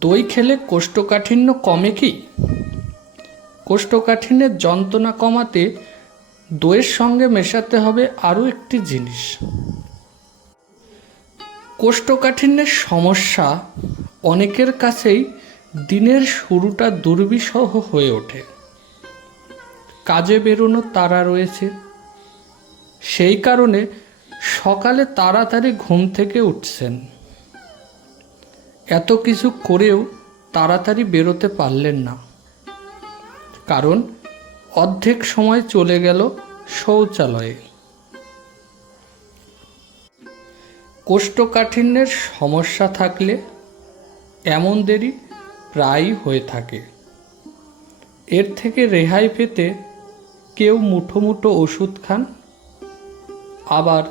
দই খেলে কোষ্ঠকাঠিন্য কমে কি? কোষ্ঠকাঠিন্যের যন্ত্রণা কমাতে দইয়ের সঙ্গে মেশাতে হবে আরও একটি জিনিস। কোষ্ঠকাঠিন্যের সমস্যা অনেকের কাছেই দিনের শুরুটা দুর্বিষহ হয়ে ওঠে। কাজে বেরোনোর তারা রয়েছে। সেই কারণে সকালে তাড়াতাড়ি ঘুম থেকে উঠছেন। এত কিছু করেও তাড়াতাড়ি বেরোতে পারলেন না। কারণ অর্ধেক সময় চলে গেল শৌচালয়ে। কোষ্ঠকাঠিন্যের সমস্যা থাকলে এমন দেরি প্রায়ই হয়ে থাকে। এর থেকে রেহাই পেতে কেউ মুঠো মুঠো ওষুধ খান, আবার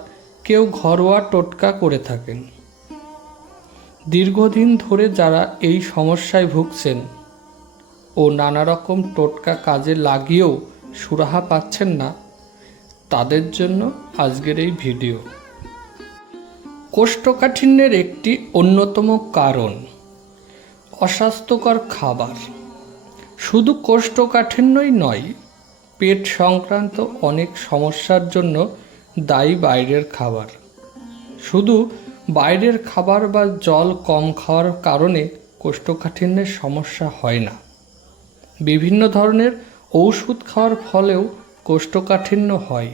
কেউ ঘরোয়া টোটকা করে থাকেন। দীর্ঘদিন ধরে যারা এই সমস্যায় ভুগছেন ও নানা রকম টোটকা কাজে লাগিয়েও সুরাহা পাচ্ছেন না, তাদের জন্য আজকের এই ভিডিও। কোষ্ঠকাঠিন্যের একটি অন্যতম কারণ অস্বাস্থ্যকর খাবার। শুধু কোষ্ঠকাঠিন্যই নয়, পেট সংক্রান্ত অনেক সমস্যার জন্য দায়ী বাইরের খাবার। শুধু বাইরের খাবার বা জল কম খাওয়ার কারণে কোষ্ঠকাঠিন্যের সমস্যা হয় না। বিভিন্ন ধরনের ঔষধ খাওয়ার ফলেও কোষ্ঠকাঠিন্য হয়।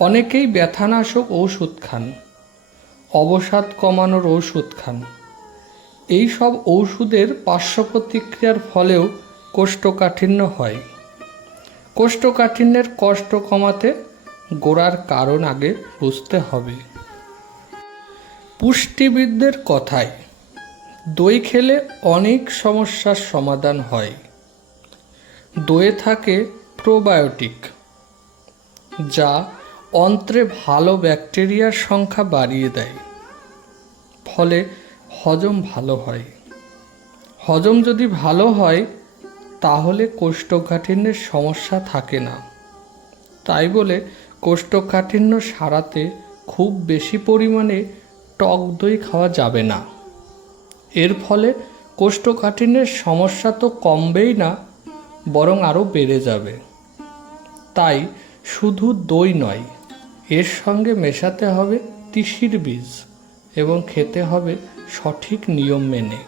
অনেকেই ব্যথানাশক ঔষধ খান, অবসাদ কমানোর ঔষধ খান। এই সব ঔষধের পার্শ্ব প্রতিক্রিয়ার ফলেও কোষ্ঠকাঠিন্য হয়। কোষ্ঠকাঠিন্যের কষ্ট কমাতে গোড়ার কারণ আগে বুঝতে হবে। পুষ্টিবিদদের কথায়, দই খেলে অনেক সমস্যার সমাধান হয়। দইয়ে থাকে প্রোবায়োটিক, যা অন্ত্রে ভালো ব্যাকটেরিয়ার সংখ্যা বাড়িয়ে দেয়, ফলে হজম ভালো হয়। হজম যদি ভালো হয়, তাহলে কোষ্ঠকাঠিন্যের সমস্যা থাকে না। তাই বলে কোষ্ঠকাঠিন্য সারাতে খুব বেশি পরিমাণে টক দই খাওয়া যাবে না। এর ফলে কোষ্ঠকাঠিন্যের সমস্যা তো কমবেই না, বরং আরও বেড়ে যাবে। তাই শুধু দই নয়, এর সঙ্গে মেশাতে হবে তিসির বীজ এবং খেতে হবে সঠিক নিয়ম মেনে।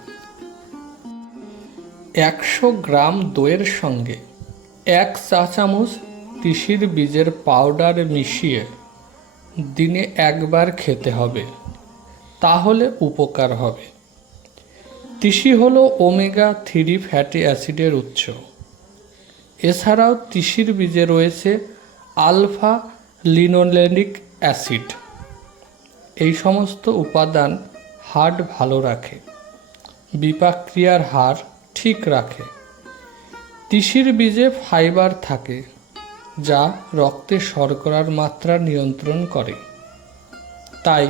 একশো গ্রাম দইয়ের সঙ্গে এক চা চামচ তিসির বীজের পাউডার মিশিয়ে দিনে একবার খেতে হবে। তাহলে উপকার হবে। তিসি হলো ওমেগা থ্রি ফ্যাটি অ্যাসিডের উৎস। এছাড়াও তিসির বীজে রয়েছে আলফা লিনোলেনিক অ্যাসিড। এই সমস্ত উপাদান হার্ট ভালো রাখে, বিপাক্রিয়ার হার ঠিক রাখে। তিসির বীজে ফাইবার থাকে, যা রক্তে শর্করার মাত্রা নিয়ন্ত্রণ করে। তাই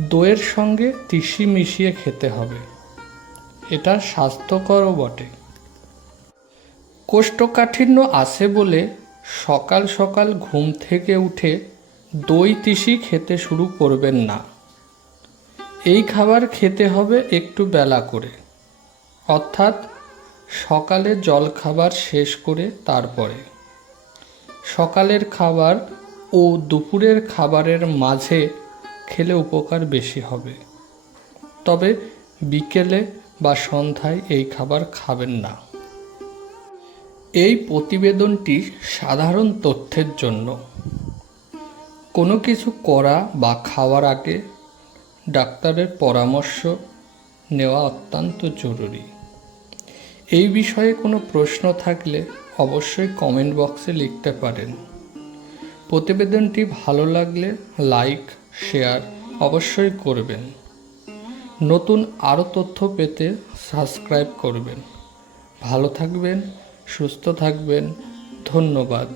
দইয়ের সঙ্গে তিসি মিশিয়ে খেতে হবে। এটা স্বাস্থ্যকরও বটে। কোষ্ঠকাঠিন্য আসে বলে সকাল সকাল ঘুম থেকে উঠে দই তিসি খেতে শুরু করবেন না। এই খাবার খেতে হবে একটু বেলা করে। অর্থাৎ সকালে জলখাবার শেষ করে তারপরে। সকালের খাবার ও দুপুরের খাবারের মাঝে খেলে উপকার বেশি হবে। তবে বিকেলে বা সন্ধ্যায় এই খাবার খাবেন না। এই প্রতিবেদনটি সাধারণ তথ্যের জন্য। কোনো কিছু করা বা খাওয়ার আগে ডাক্তারের পরামর্শ নেওয়া অত্যন্ত জরুরি। এই বিষয়ে কোনো প্রশ্ন থাকলে অবশ্যই কমেন্ট বক্সে লিখতে পারেন। প্রতিবেদনটি ভালো লাগলে লাইক শেয়ার অবশ্যই করবেন। নতুন আরও তথ্য পেতে সাবস্ক্রাইব করবেন। ভালো থাকবেন সুস্থ থাকবেন। ধন্যবাদ।